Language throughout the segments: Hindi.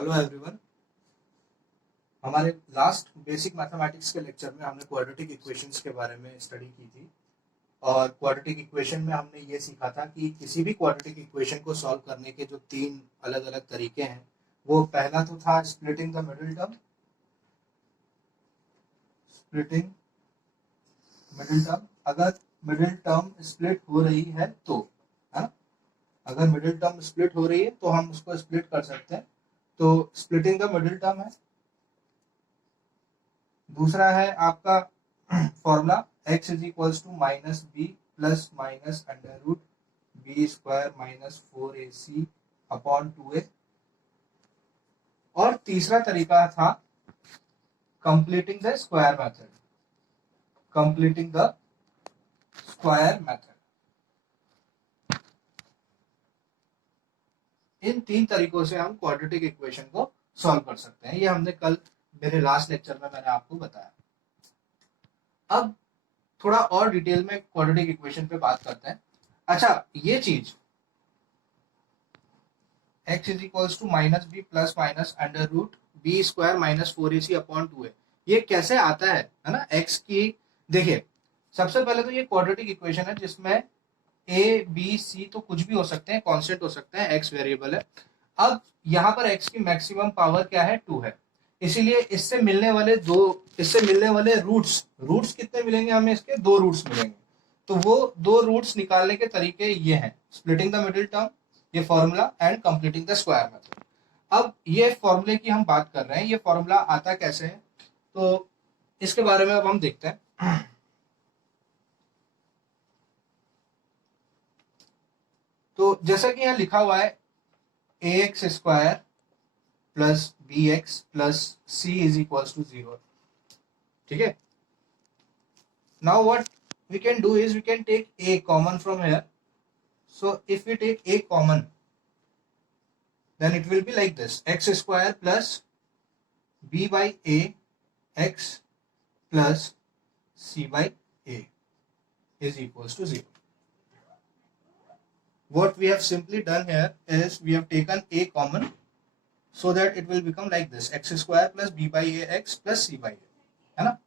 Hello everyone. हमारे लास्ट बेसिक मैथमेटिक्स के लेक्चर में हमने क्वाड्रेटिक इक्वेशंस के बारे में स्टडी की थी और क्वाड्रेटिक इक्वेशन में हमने ये सीखा था कि किसी भी क्वाड्रेटिक इक्वेशन को सॉल्व करने के जो तीन अलग अलग तरीके हैं, वो पहला तो था स्प्लिटिंग द मिडिल टर्म। अगर मिडिल टर्म स्प्लिट हो रही है तो, है ना, अगर मिडिल टर्म स्प्लिट हो रही है तो हम उसको स्प्लिट कर सकते हैं, तो स्प्लिटिंग द मिडिल टर्म है। दूसरा है आपका formula x is equals to minus b plus minus under root b square minus 4ac upon 2a। और तीसरा तरीका था कंप्लीटिंग द स्क्वायर मेथड। इन तीन तरीकों से हम क्वाड्रेटिक इक्वेशन को सॉल्व कर सकते हैं। ये हमने कल मेरे लास्ट लेक्चर में मैंने आपको बताया। अब थोड़ा और डिटेल में क्वाड्रेटिक इक्वेशन पे बात करते हैं। अच्छा, ये चीज x is equals to minus b plus minus under root b square minus 4ac upon 2a, ये कैसे आता है ना। x की देखिए, सबसे पहले तो ये क्वाड्रेटिक इक्वेशन है जिसमें a b c तो कुछ भी हो सकते हैं, कांस्टेंट हो सकते हैं, x वेरिएबल है। अब यहाँ पर x की मैक्सिमम पावर क्या है, 2 है। इसीलिए इससे मिलने वाले रूट्स कितने मिलेंगे हमें, इसके दो रूट्स मिलेंगे। तो वो दो रूट्स निकालने के तरीके ये हैं, स्प्लिटिंग द मिडिल टर्म, ये formula, and completing the square method. अब ये फॉर्मूले की हम बात कर रहे हैं, ये फॉर्मूला आता कैसे है, तो इसके बारे में अब हम देखते हैं। तो जैसा कि यहाँ लिखा हुआ है ax square plus bx plus c is equals to 0, ठीक है। Now what we can do is we can take a common from here. So if we take a common, then it will be like this: x square plus b by a x plus c by a is equals to 0. What we have simply done here is we have taken a common, so that it will become like this: x square plus b by a x plus c by a, है ना।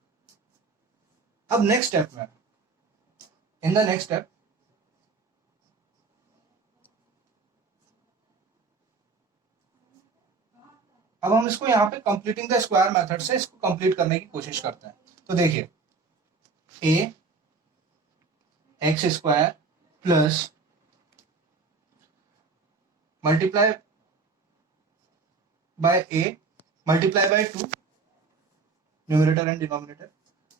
अब नेक्स्ट स्टेप में, इन द नेक्स्ट स्टेप अब हम इसको यहाँ पे कंप्लीटिंग द स्क्वायर मेथड से इसको कंप्लीट करने की कोशिश करते हैं। तो देखिए, a x square plus multiply by a multiply bye 2, numerator and denominator,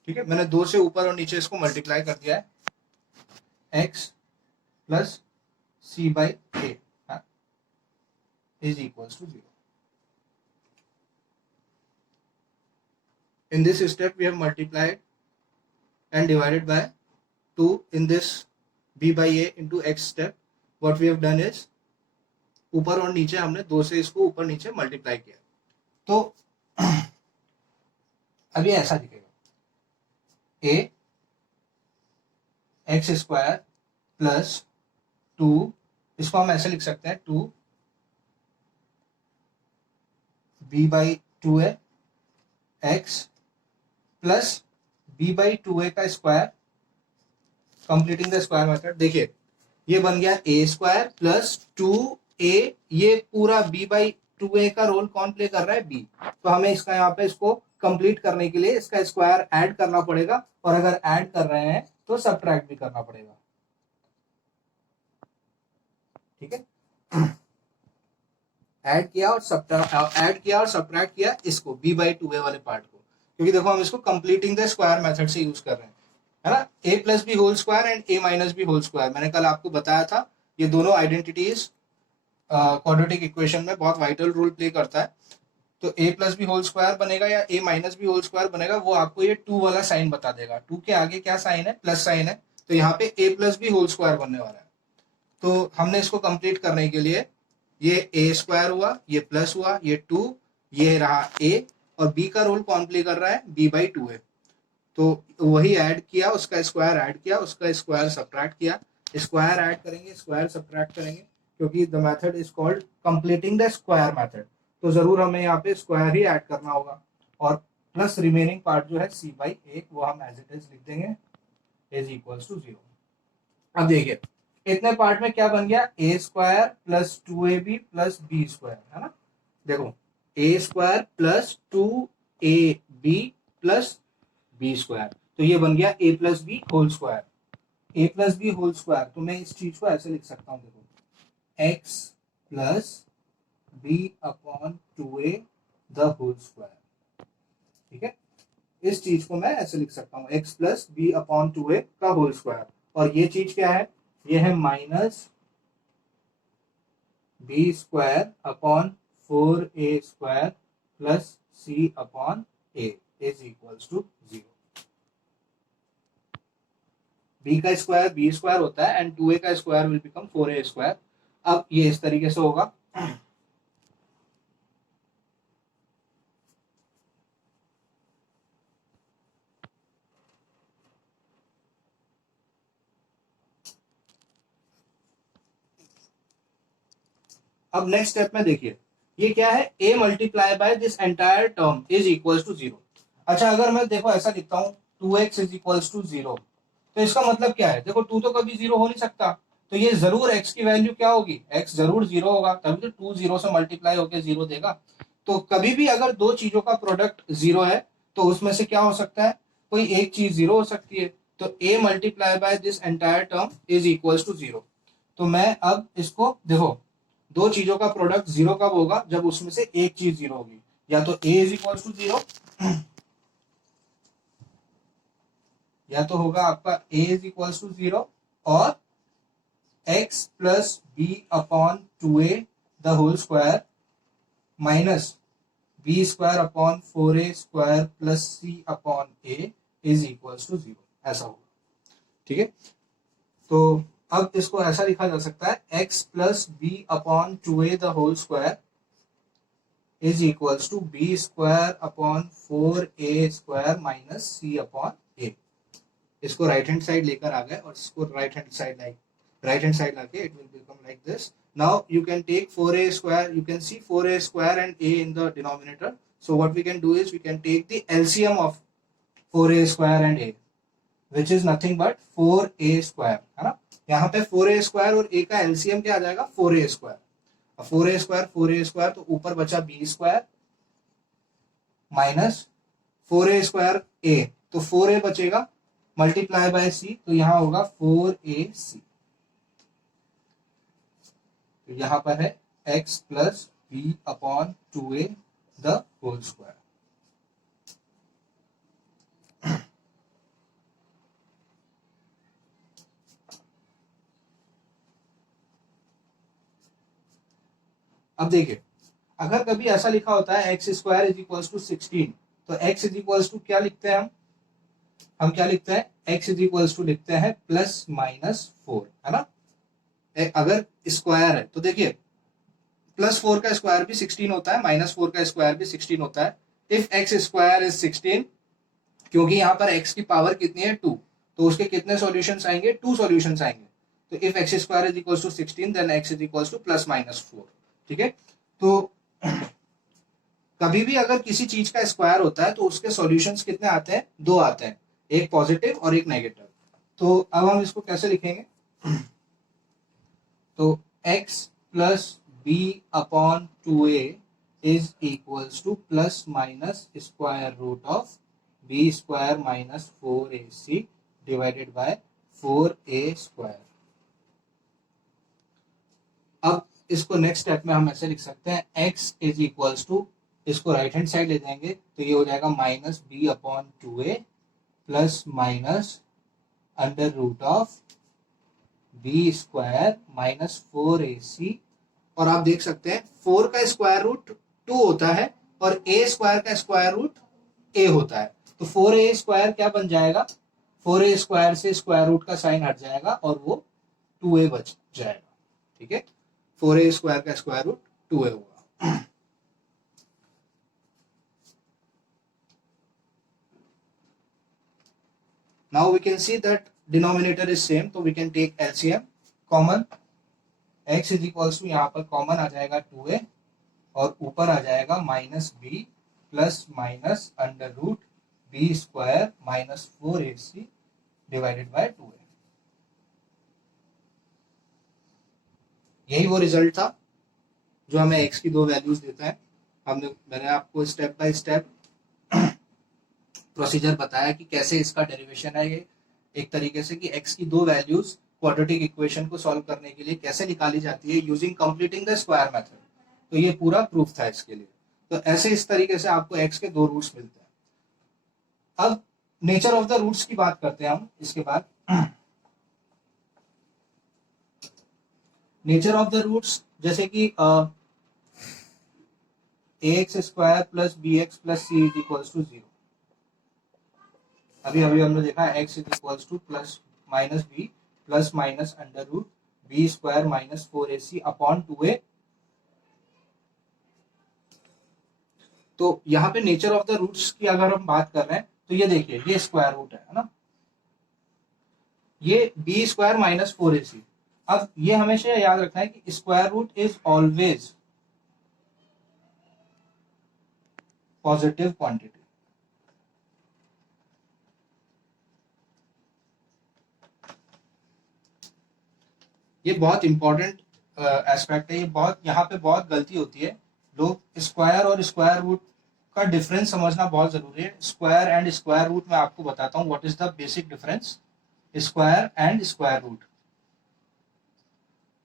ठीक है। मैंने 2 से ऊपर और नीचे इसको मल्टीप्लाई कर दिया है, x plus c by a is equals to 0। In this step we have multiplied and divided by 2 in this b by a into x step. What we have done is ऊपर और नीचे हमने 2 से इसको ऊपर नीचे मल्टीप्लाई किया। तो अभी ऐसा दिखेगा, a एक्स स्क्वायर प्लस 2, इसको हम ऐसे लिख सकते हैं 2 b by 2a x plus b by 2a का square, completing the square method. देखिए, ये बन गया a स्क्वायर प्लस 2a, ये पूरा b बाई 2a का रोल कौन प्ले कर रहा है, b। तो हमें इसका यहाँ पे इसको कंप्लीट करने के लिए इसका स्क्वायर ऐड करना पड़ेगा, और अगर ऐड कर रहे हैं तो सबट्रैक्ट भी करना पड़ेगा, ठीक है। ऐड किया और सबट्रैक्ट किया इसको b बाई 2a वाले पार्ट को, क्योंकि देखो हम इसको कंप्लीटिंग द स्क्वायर मेथड से यूज कर रहे हैं, है ना। a plus B whole square and a minus b whole square, मैंने कल आपको बताया था, ये दोनों आइडेंटिटीज क्वाड्रेटिक इक्वेशन में बहुत वाइटल रोल प्ले करता है। तो a plus B whole square बनेगा या a minus b whole square बनेगा, वो आपको ये 2 वाला साइन बता देगा। 2 के आगे क्या साइन है, प्लस साइन है, तो यहाँ पे a plus B whole square बनने वाला है। तो हमने इसको कंप्लीट करने के लिए ये a स्क्वायर हुआ, ये प्लस हुआ, ये 2, ये रहा a, और b का रोल कौन प्ले कर रहा है, b बाई 2a। तो वही ऐड किया, उसका स्क्वायर ऐड किया, उसका स्क्वायर सबट्रैक्ट किया, स्क्वायर ऐड करेंगे, स्क्वायर सबट्रैक्ट करेंगे, क्योंकि the method is called completing the square method. तो जरूर हमें यहाँ पे स्क्वायर ही ऐड करना होगा, और प्लस रिमेनिंग पार्ट जो है c बाई ए वो हम एज इट इज लिख देंगे इज इक्वल्स टू 0। अब देखिए इतने पार्ट में क्या बन गया, A square plus 2ab plus B square, है ना। देखो A square plus 2ab plus B square, तो ये बन गया A plus B whole square. A plus B whole square, तो मैं इस चीज को ऐसे लिख सकता हूं, देखो x plus b upon 2a the whole square. ठीक है, इस चीज को मैं ऐसे लिख सकता हूं, x plus b upon 2a का होल स्क्वायर। और ये चीज क्या है, ये है minus b square upon 4a square plus c upon a is equals to 0। b का स्क्वायर b स्क्वायर होता है एंड 2a का square will become 4a square. अब ये इस तरीके से होगा। अब नेक्स्ट स्टेप में देखिए ये क्या है, a multiply by this entire term is equals to 0। अच्छा अगर मैं देखो ऐसा लिखता हूँ 2x इज इक्वल्स टू 0, तो इसका मतलब क्या है, देखो 2 तो कभी 0 हो नहीं सकता, तो ये जरूर x की वैल्यू क्या होगी, x जरूर 0 होगा, तभी तो 2 0 से मल्टीप्लाई होकर 0 देगा। तो कभी भी अगर दो चीजों का प्रोडक्ट 0 है तो उसमें से क्या हो सकता है, कोई एक चीज 0 हो सकती है। तो a multiply by this entire term is equals to 0। तो मैं अब इसको देखो, दो चीजों का प्रोडक्ट 0 कब होगा, जब उसमें से एक चीज 0 होगी। या तो a इज इक्वल्स टू 0, या तो होगा आपका a इज इक्वल्स टू 0 और x plus b upon 2a the whole square minus b square upon 4a square plus c upon a is equals to 0, ऐसा होगा। ठीक है, तो अब इसको ऐसा लिखा जा सकता है x plus b upon 2a the whole square is equals to b square upon 4a square minus c upon a। इसको राइट हैंड साइड लेकर आ गए और इसको राइट हैंड साइड लाके it will become like this. Now you can take 4a square, you can see 4a square and a in the denominator, so what we can do is we can take the LCM of 4a square and a, which is nothing but 4a square, है ना। यहाँ पे 4a square और a का LCM क्या आ जाएगा, 4a square। 4a square तो ऊपर बचा b square minus 4a square a, तो 4a बचेगा मल्टीप्लाई बाय c, तो यहाँ होगा 4ac। तो यहाँ पर है x plus b upon 2a the whole square. अब देखिए अगर कभी ऐसा लिखा होता है x square is equals to 16, तो x इज इक्वल्स टू क्या लिखते हैं हम क्या लिखते हैं, x इज इक्वल्स टू लिखते हैं प्लस माइनस 4, है ना। अगर स्क्वायर है तो देखिए प्लस 4 का स्क्वायर भी 16 होता है, माइनस 4 का स्क्वायर भी 16 होता है। इफ एक्स स्क्वायर इज 16, क्योंकि यहाँ पर x की पावर कितनी है 2, तो उसके कितने सॉल्यूशंस आएंगे, 2 सॉल्यूशंस आएंगे। तो if x square is equals to 16 then x is equals to plus minus 4। ठीक है, तो कभी भी अगर किसी चीज का स्क्वायर होता है तो उसके सॉल्यूशंस कितने आते हैं, 2 आते हैं, एक पॉजिटिव और एक नेगेटिव। तो अब हम इसको कैसे लिखेंगे, तो x plus b upon 2a is equals to plus minus square root of b square minus 4ac divided by 4a square. अब इसको नेक्स्ट स्टेप में हम ऐसे लिख सकते हैं x इज इक्वल्स टू, इसको राइट हैंड साइड ले जाएंगे तो ये हो जाएगा minus b upon 2a plus minus under root of b square minus 4ac। और आप देख सकते हैं 4 का स्क्वायर रूट 2 होता है और a स्क्वायर का स्क्वायर रूट a होता है, तो 4a स्क्वायर क्या बन जाएगा, 4a स्क्वायर से स्क्वायर रूट का साइन हट जाएगा और वो 2a बच जाएगा। ठीक है, 4a स्क्वायर का स्क्वायर रूट 2a होगा। Now we can see that denominator is same, so we can take LCM common। x is equals to यहाँ पर कॉमन आ जाएगा 2a और ऊपर आ जाएगा minus b plus minus under root b square minus 4ac divided by 2a। यही वो रिजल्ट था जो हमें x की दो वैल्यूज देता है। मैंने आपको स्टेप बाय स्टेप प्रोसीजर बताया कि कैसे इसका डेरिवेशन है ये एक तरीके से, कि x की दो वैल्यूज क्वाड्रेटिक इक्वेशन को सॉल्व करने के लिए कैसे निकाली जाती है using completing the square method. तो ये पूरा प्रूफ था इसके लिए। तो ऐसे इस तरीके से आपको x के दो रूट्स मिलते हैं। अब नेचर ऑफ द रूट्स की बात करते हैं हम इसके बाद। नेचर ऑफ द रूट्स जैसे कि ax square plus b x plus c is equals to 0। अभी हमने देखा x is equals to plus minus b plus minus under root b square minus 4ac upon 2a। तो यहाँ पे नेचर ऑफ द रूट्स की अगर हम बात कर रहे हैं तो ये देखिए, ये स्क्वायर रूट है ना, ये बी स्क्वायर माइनस 4ac। अब ये हमेशा याद रखना है कि square root is always positive quantity. ये बहुत इंपॉर्टेंट एस्पेक्ट है। ये बहुत यहाँ पे बहुत गलती होती है। लोग स्क्वायर और स्क्वायर रूट का डिफरेंस समझना बहुत जरूरी है। स्क्वायर एंड स्क्वायर रूट मैं आपको बताता हूँ what is the basic difference. Square and square root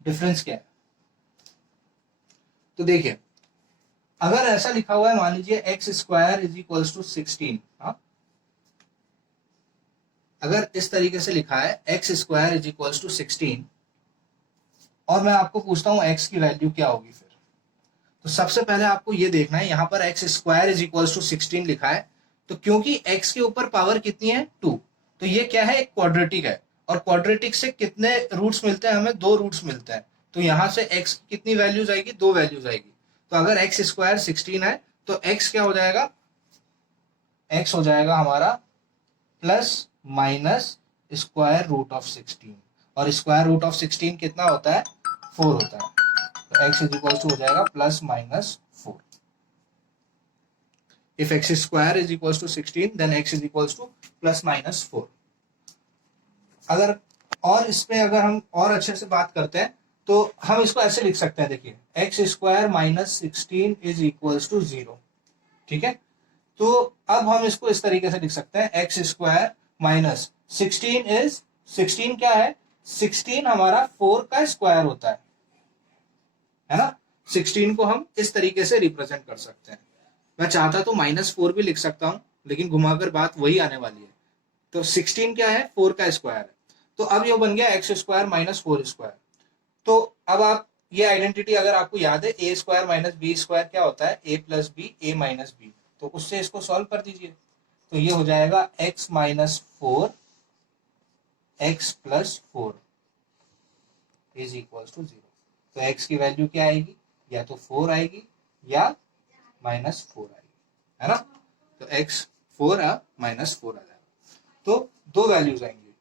difference क्या है। तो देखिए, अगर ऐसा लिखा हुआ है, मान लीजिए x square is equals to 16। हाँ, अगर इस तरीके से लिखा है x square is equals to 16 और मैं आपको पूछता हूं एक्स की वैल्यू क्या होगी फिर, तो सबसे पहले आपको ये देखना है, यहां पर x square is equals to 16 लिखा है, तो क्योंकि एक्स के ऊपर पावर कितनी है 2, तो ये क्या है, एक क्वाड्रेटिक है, और क्वाड्रेटिक से कितने रूट्स मिलते हैं, हमें 2 रूट्स मिलते हैं। तो यहां से एक्स की कितनी वैल्यूज आएगी, 2 वैल्यूज आएगी। तो अगर एक्स स्क्वायर 16 है तो एक्स क्या हो जाएगा, एक्स हो जाएगा हमारा plus minus square root of 16, और स्क्वायर रूट ऑफ 16 कितना होता है, 4 होता है। तो x इज इक्वल टू हो जाएगा plus minus 4। If x square is equal to 16 then x is equal to plus minus 4। अगर और इस पे अगर हम और अच्छे से बात करते हैं तो हम इसको ऐसे लिख सकते हैं, देखिए x square minus 16 is equal to 0। ठीक है, तो अब हम इसको इस तरीके से लिख सकते हैं, एक्स स्क्वायर माइनस 16 क्या है, 16 हमारा 4 का स्क्वायर होता है ना। 16 को हम इस तरीके से रिप्रेजेंट कर सकते हैं। मैं चाहता तो -4 भी लिख सकता हूं, लेकिन घुमाकर बात वही आने वाली है। तो 16 क्या है, 4 का स्क्वायर है। तो अब ये बन गया एक्स स्क्वायर माइनस 4 स्क्वायर। तो अब आप ये आइडेंटिटी अगर आपको याद है, ए स्क्वायर माइनस बी स्क्वायर क्या होता है, ए प्लस बी, ए माइनस बी। तो उससे इसको सॉल्व कर दीजिए, तो ये हो जाएगा x minus 4 x plus 4 is equal to 0। तो x की वैल्यू क्या आएगी, या तो 4 आएगी या -4 आएगी, है ना। तो x 4 या -4 आ जाएगा। तो 2 वैल्यूज आएंगी।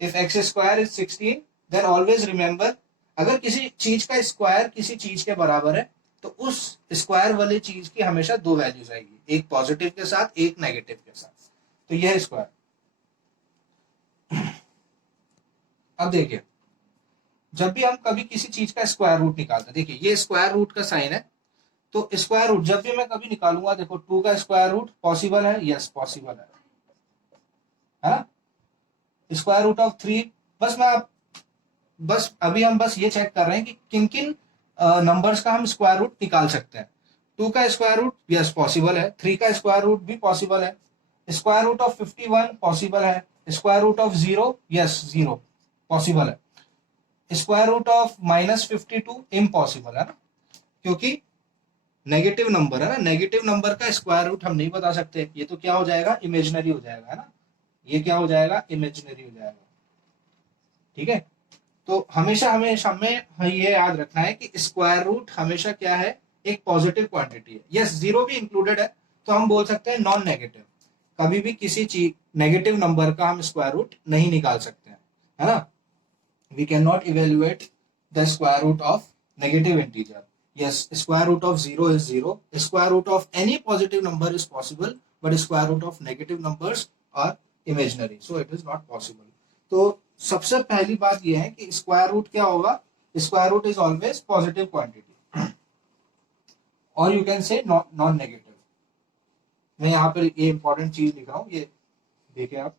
If x square is 16 then always remember, अगर किसी चीज का स्क्वायर किसी चीज के बराबर है तो उस स्क्वायर वाली चीज की हमेशा 2 वैल्यूज आएगी, एक पॉजिटिव के साथ एक नेगेटिव के साथ। तो यह है स्क्वायर। अब देखिए, जब भी हम कभी किसी चीज का स्क्वायर रूट निकालते हैं, देखिए ये स्क्वायर रूट का साइन है, तो स्क्वायर रूट जब भी मैं कभी निकालूंगा, देखो 2 का स्क्वायर रूट पॉसिबल है, यस पॉसिबल है ना। स्क्वायर रूट ऑफ 3, बस अभी हम बस ये चेक कर रहे हैं कि किन किन नंबर्स का हम स्क्वायर रूट निकाल सकते हैं। 2 का स्क्वायर रूट यस पॉसिबल है, 3 का स्क्वायर रूट भी पॉसिबल है, स्क्वायर रूट ऑफ 51 पॉसिबल है, square root of 0 yes 0 possible है, स्क्वायर रूट ऑफ -52 इम्पॉसिबल है ना, क्योंकि नेगेटिव नंबर है ना, नेगेटिव नंबर का स्क्वायर रूट हम नहीं बता सकते, ये तो क्या हो जाएगा, इमेजिनरी हो जाएगा, है ना, ये क्या हो जाएगा, इमेजिनरी हो जाएगा। ठीक है, तो हमेशा हमें ये याद रखना है कि स्क्वायर रूट हमेशा क्या है, एक पॉजिटिव क्वांटिटी है। यस 0 भी इंक्लूडेड है, तो हम बोल सकते हैं नॉन नेगेटिव। कभी भी किसी चीज नेगेटिव नंबर का हम स्क्वायर रूट नहीं निकाल सकते हैं, है ना। We cannot evaluate the square root of negative integer. Yes, square root of 0 is 0. Square root of any positive number is possible, but square root of negative numbers are imaginary, so it is not possible. तो सबसे पहली बात यह है कि स्क्वायर रूट क्या होगा? Square root is always positive quantity, और you can say non negative. मैं यहाँ पर ये इंपॉर्टेंट चीज लिख रहा हूँ, ये देखिए आप.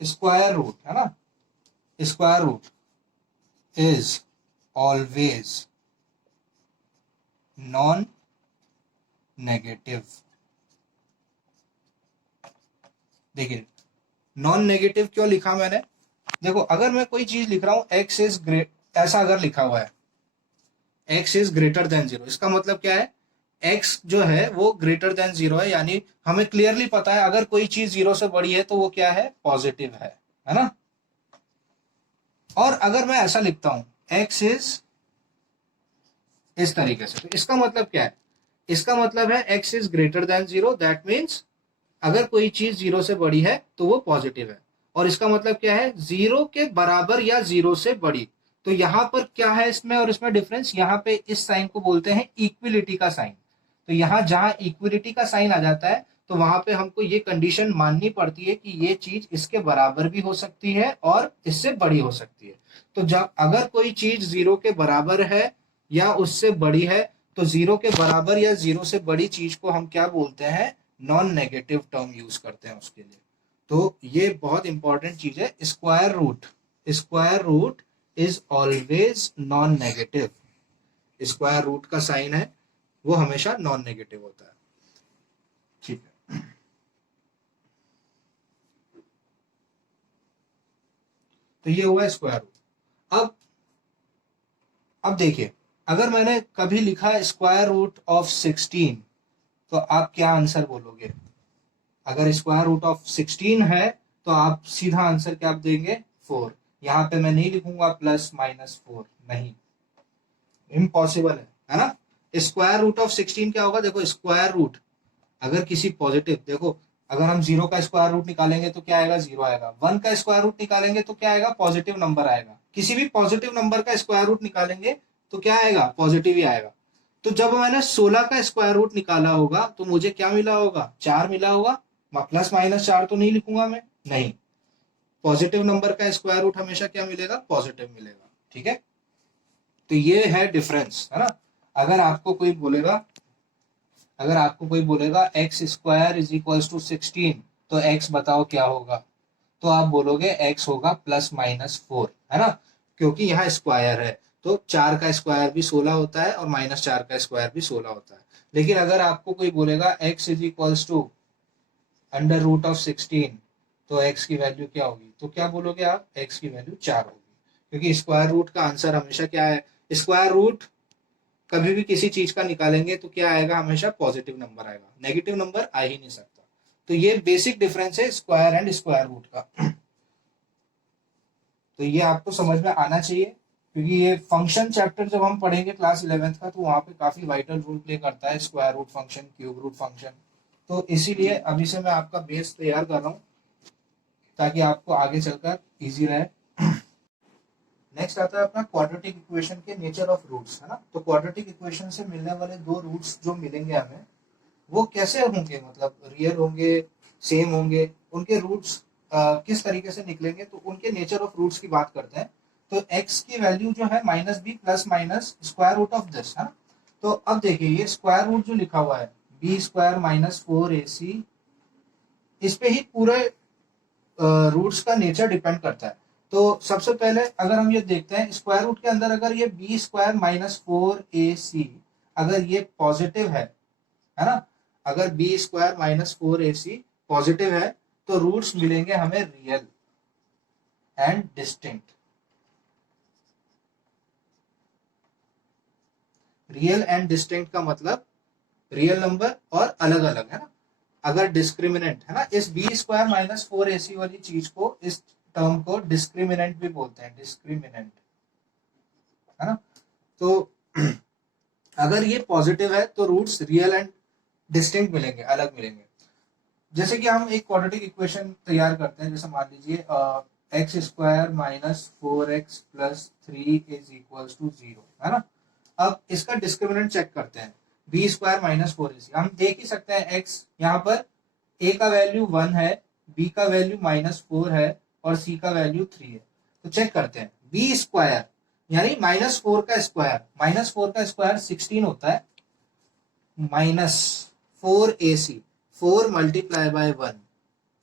स्क्वायर रूट है ना, square root is always non negative. देखिए नॉन नेगेटिव क्यों लिखा मैंने? देखो अगर मैं कोई चीज लिख रहा हूं x इज ग्रेट, ऐसा अगर लिखा हुआ है x इज ग्रेटर देन 0, इसका मतलब क्या है? x जो है वो ग्रेटर देन 0 है, यानी हमें क्लियरली पता है अगर कोई चीज 0 से बड़ी है तो वो क्या है? पॉजिटिव है ना. और अगर मैं ऐसा लिखता हूं x इज इस तरीके से, तो इसका मतलब क्या है? इसका मतलब है x is greater than 0, that means अगर कोई चीज 0 से बड़ी है तो वो पॉजिटिव है. और इसका मतलब क्या है? 0 के बराबर या 0 से बड़ी. तो यहां पर क्या है इसमें और इसमें डिफरेंस? यहाँ पे इस साइन को बोलते हैं इक्विलिटी का साइन. तो यहां जहां इक्विलिटी का साइन आ जाता है तो वहां पे हमको ये कंडीशन माननी पड़ती है कि ये चीज इसके बराबर भी हो सकती है और इससे बड़ी हो सकती है. तो जब अगर कोई चीज 0 के बराबर है या उससे बड़ी है, तो 0 के बराबर या 0 से बड़ी चीज को हम क्या बोलते हैं? नॉन नेगेटिव टर्म यूज करते हैं उसके लिए. तो ये बहुत इंपॉर्टेंट चीज है. Square root is always non negative. Square root का साइन है वो हमेशा नॉन नेगेटिव होता है. ठीक है, तो ये हुआ स्क्वायर रूट. अब देखिए अगर मैंने कभी लिखा स्क्वायर रूट ऑफ 16, तो आप क्या आंसर बोलोगे? अगर स्क्वायर रूट ऑफ 16 है तो आप सीधा आंसर क्या देंगे? 4. यहाँ पे मैं नहीं लिखूंगा प्लस माइनस 4, नहीं, इम्पॉसिबल है ना. स्क्वायर रूट ऑफ 16 क्या होगा? देखो स्क्वायर रूट अगर किसी पॉजिटिव, देखो अगर हम 0 का स्क्वायर रूट निकालेंगे तो क्या आएगा? 0 आएगा. 1 का स्क्वायर रूट निकालेंगे तो क्या आएगा? पॉजिटिव नंबर आएगा. किसी भी पॉजिटिव नंबर का स्क्वायर रूट निकालेंगे तो क्या आएगा? पॉजिटिव ही आएगा. तो जब मैंने 16 का स्क्वायर रूट निकाला होगा तो मुझे क्या मिला होगा? 4 मिला होगा. प्लस माइनस 4 तो नहीं लिखूंगा मैं, नहीं. पॉजिटिव नंबर का स्क्वायर रूट हमेशा क्या मिलेगा? पॉजिटिव मिलेगा. ठीक है, तो ये है डिफरेंस, है ना. अगर आपको कोई बोलेगा x square is equal to 16, तो एक्स बताओ क्या होगा? तो आप बोलोगे एक्स होगा प्लस माइनस 4, है ना, क्योंकि यहाँ स्क्वायर है. तो 4 का स्क्वायर भी 16 होता है और माइनस 4 का स्क्वायर भी 16 होता है. लेकिन अगर आपको कोई बोलेगा x is equal to under root of 16, तो एक्स की वैल्यू क्या होगी? तो क्या बोलोगे आप? एक्स की वैल्यू 4 होगी, क्योंकि स्क्वायर रूट का आंसर हमेशा क्या है? स्क्वायर रूट कभी भी किसी चीज का निकालेंगे तो क्या आएगा? हमेशा पॉजिटिव नंबर आएगा, नेगेटिव नंबर आ ही नहीं सकता. तो ये बेसिक डिफरेंस है स्क्वायर एंड स्क्वायर रूट का. तो ये आपको समझ में आना चाहिए, क्योंकि ये फंक्शन चैप्टर जब हम पढ़ेंगे क्लास 11th का, तो वहां पे काफी वाइटल रोल प्ले करता है square root function, cube root function. तो इसीलिए अभी से मैं आपका बेस तैयार कर रहा हूँ ताकि आपको आगे चलकर इजी रहे. नेक्स्ट आता है अपना क्वाड्रेटिक इक्वेशन के नेचर ऑफ रूट्स, है ना. तो क्वाड्रेटिक इक्वेशन से मिलने वाले दो रूट्स जो मिलेंगे हमें, वो कैसे होंगे? मतलब रियल होंगे, सेम होंगे, उनके रूट्स किस तरीके से निकलेंगे? तो उनके नेचर ऑफ रूट्स की बात करते हैं. तो x की वैल्यू जो है minus b plus minus square root of this, है ना. तो अब देखिए ये स्क्वायर रूट जो लिखा हुआ है बी स्क्वायर माइनस 4ac, इस पे ही पूरे रूट्स का नेचर डिपेंड करता है. तो सबसे पहले अगर हम ये देखते हैं स्क्वायर रूट के अंदर, अगर ये बी स्क्वायर माइनस 4ac अगर ये पॉजिटिव है ना, अगर b square minus 4ac positive है, तो रूट्स मिलेंगे हमें real and distinct. Real and distinct का मतलब रियल नंबर और अलग अलग, है ना. अगर डिस्क्रिमिनेंट है ना, इस बी स्क्वायर माइनस 4ac वाली चीज को, इस टर्म को डिस्क्रिमिनेंट भी बोलते हैं, डिस्क्रिमिनेंट, है ना. तो अगर ये पॉजिटिव है तो रूट्स रियल एंड डिस्टिंक्ट मिलेंगे, अलग मिलेंगे. जैसे कि हम एक क्वाड्रेटिक इक्वेशन तैयार करते हैं, जैसे मान लीजिए x square minus 4x plus 3 is equal to 0, है ना. अब इसका डिस्क्रिमिनेंट चेक करते हैं, बी स्क्वायर माइनस 4ac। हम देख ही सकते हैं एक्स यहाँ पर ए का वैल्यू 1 है, बी का वैल्यू -4 है और सी का वैल्यू 3 है। तो चेक करते हैं, बी स्क्वायर यानी -4 का स्क्वायर, -4 का स्क्वायर 16 होता है, -4ac, 4 multiply by 1,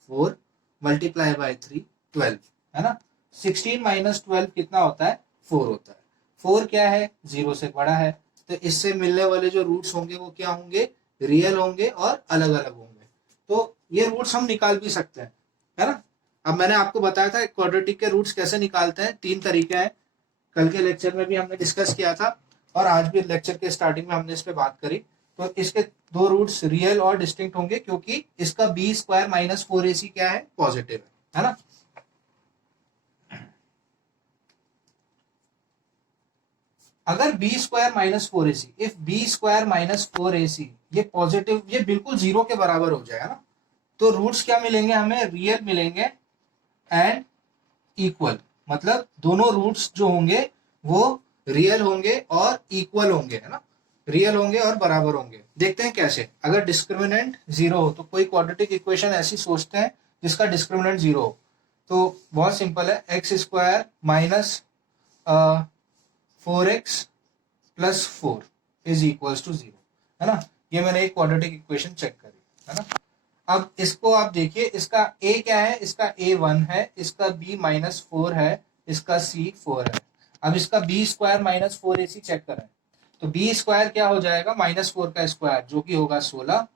4 multiply by 3, 12 है ना। 16 माइनस 12 कितना होता है, 4 होता है। 4 क्या है, 0 से बड़ा है, तो इससे मिलने वाले जो रूट्स होंगे वो क्या होंगे, रियल होंगे और अलग अलग होंगे। तो ये रूट्स हम निकाल भी सकते हैं, है ना। अब मैंने आपको बताया था क्वाड्रेटिक के रूट्स कैसे निकालते हैं, 3 तरीके हैं। कल के लेक्चर में भी हमने डिस्कस किया था और आज भी लेक्चर के स्टार्टिंग में हमने इस पे बात करी। तो इसके 2 रूट्स रियल और डिस्टिंक्ट होंगे, क्योंकि इसका बी स्क्वायर माइनस 4ac क्या है, पॉजिटिव है ना। अगर b square minus 4ac, if b square minus 4ac ये पॉजिटिव, ये बिल्कुल 0 के बराबर हो जाएगा ना, तो रूट्स क्या मिलेंगे हमें, रियल मिलेंगे एंड इक्वल। मतलब दोनों रूट्स जो होंगे वो रियल होंगे और इक्वल होंगे, है ना, रियल होंगे और बराबर होंगे। देखते हैं कैसे। अगर डिस्क्रिमिनेंट 0 हो, तो कोई क्वाड्रेटिक इक्वेशन ऐसी सोचते हैं जिसका डिस्क्रिमिनेंट 0 हो। तो बहुत सिंपल है, x square minus 4x plus 4 is equals to 0, है ना। ये मैंने एक क्वाड्रेटिक इक्वेशन चेक करी, है ना। अब इसको आप देखिए, इसका a क्या है, इसका a 1 है, इसका b -4 है, इसका c 4 है। अब इसका b square minus 4ac check करें, तो b स्क्वायर क्या हो जाएगा, -4 का स्क्वायर जो कि होगा 16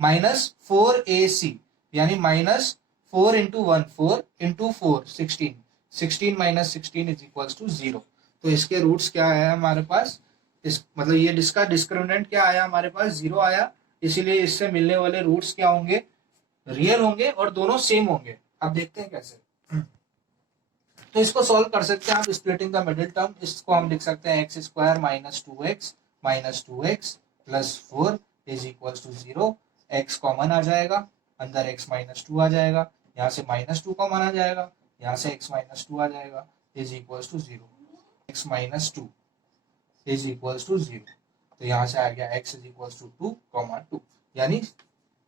माइनस 4ac यानी -4 into 1 4 into 4 16, 16 minus 16 is equals to 0। तो इसके रूट्स क्या आया हमारे पास, इस मतलब ये इसका डिस्क्रिमिनेंट क्या आया हमारे पास, 0 आया। इसीलिए इससे मिलने वाले रूट्स क्या होंगे, रियल होंगे और दोनों सेम होंगे। अब देखते हैं कैसे। तो इसको सॉल्व कर सकते हैं आप, स्प्लिटिंग द मिडिल टर्म। इसको हम लिख सकते हैं X square minus 2x plus 4 is equals to 0। X common आ जाएगा, अंदर x -2 आ जाएगा, यहाँ से -2 कॉमन आ जाएगा, यहाँ से x -2 आ जाएगा, is equals to 0। x -2 is equals to 0। तो यहाँ से आ गया x इज इक्वल्स टू 2, 2 यानी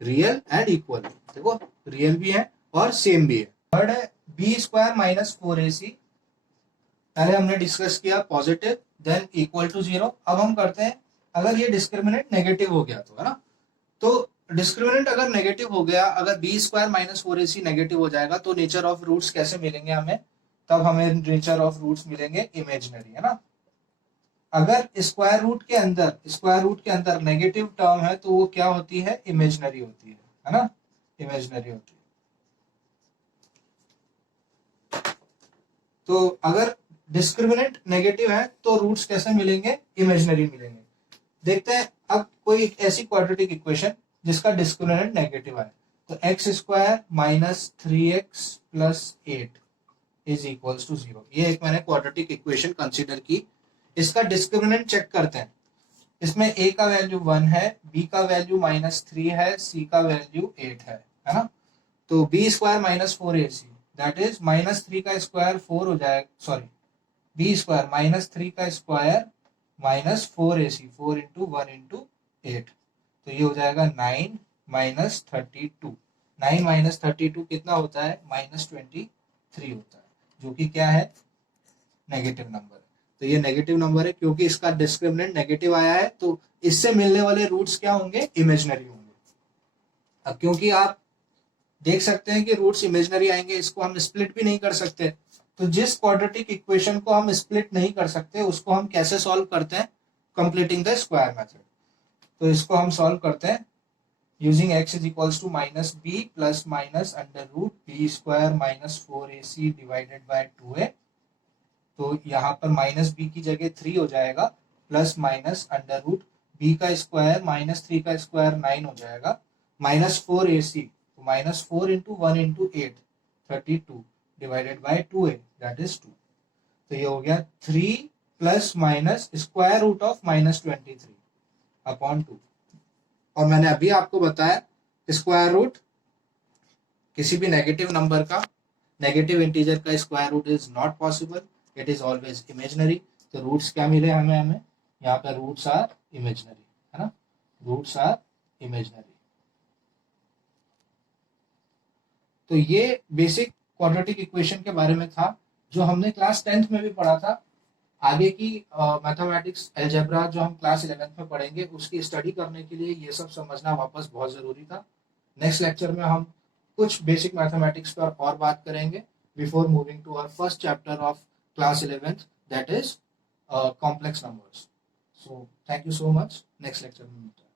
रियल एंड इक्वल। देखो रियल भी है और सेम भी है। थर्ड है बी स्क्वायर माइनस 4ac। पहले हमने डिस्कस किया पॉजिटिव देन इक्वल टू 0। अब हम करते हैं, अगर ये डिस्क्रिमिनेंट नेगेटिव हो गया तो, है ना। तो डिस्क्रिमिनेंट अगर नेगेटिव हो गया, अगर b square minus 4ac negative हो जाएगा, तो नेचर ऑफ रूट्स कैसे मिलेंगे हमें, तब हमें नेचर ऑफ रूट्स मिलेंगे इमेजिनरी, है ना। अगर स्क्वायर रूट के अंदर नेगेटिव टर्म है तो वो क्या होती है, इमेजिनरी होती है ना, इमेजिनरी होती है। तो अगर डिस्क्रिमिनेंट नेगेटिव है तो रूट्स कैसे मिलेंगे, इमेजिनरी मिलेंगे। देखते हैं अब कोई एक ऐसी क्वाड्रेटिक इक्वेशन जिसका डिस्क्रिमिनेंट नेगेटिव है। तो x square minus 3x plus 8 is equals to 0। ये एक मैंने क्वाड्रेटिक इक्वेशन कंसिडर की। इसका डिस्क्रिमिनेंट चेक करते हैं। इसमें a का वैल्यू 1 है, b का वैल्यू -3 है, c का वैल्यू 8 है ना। तो b square minus 4ac that is -3 का स्क्वायर 4 हो जाएगा, सॉरी b स्क्वायर -3 का स्क्वायर -4ac, 4 इंटू 1 इंटू 8, तो ये हो जाएगा 9 माइनस 32। 9 माइनस 32 कितना होता है, -23 होता है, जो कि क्या है, नेगेटिव नंबर। तो ये नेगेटिव नंबर है क्योंकि इसका डिस्क्रिमिनेंट नेगेटिव आया है, तो इससे मिलने वाले रूट्स क्या होंगे, इमेजिनरी होंगे। अब क्योंकि आप देख सकते हैं कि रूट्स इमेजिनरी आएंगे, इसको हम स्प्लिट भी नहीं कर सकते। तो जिस क्वाड्रेटिक इक्वेशन को हम स्प्लिट नहीं कर सकते उसको हम कैसे सॉल्व करते हैं, कंप्लीटिंग द स्क्वायर मेथड। तो इसको हम सॉल्व करते हैं using x is equals to -b plus minus under root b square minus 4ac divided by 2a। तो यहाँ पर -b की जगह 3 हो जाएगा, plus minus under root b का स्क्वायर -3 का स्क्वायर 9 हो जाएगा, -4ac, तो -4 into 1 into 8 32 divided by 2a that is 2। तो ये हो गया 3 plus minus square root of -23 upon 2। और मैंने अभी आपको बताया स्क्वायर रूट किसी भी नेगेटिव नंबर का, नेगेटिव इंटीजर का square root is not possible, it is always imaginary. तो रूट्स क्या मिले हमें यहाँ पे रूट्स आर इमेजिनरी, है ना, रूट्स आर इमेजिनरी। तो ये बेसिक क्वाड्रेटिक इक्वेशन के बारे में था जो हमने क्लास 10th में भी पढ़ा था। आगे की मैथमेटिक्स अलजेब्रा जो हम क्लास 11th में पढ़ेंगे उसकी स्टडी करने के लिए ये सब समझना वापस बहुत जरूरी था। नेक्स्ट लेक्चर में हम कुछ बेसिक मैथमेटिक्स पर और बात करेंगे before moving to our first chapter of class 11th, that is complex numbers. So thank you so much, next lecture में मिलते हैं।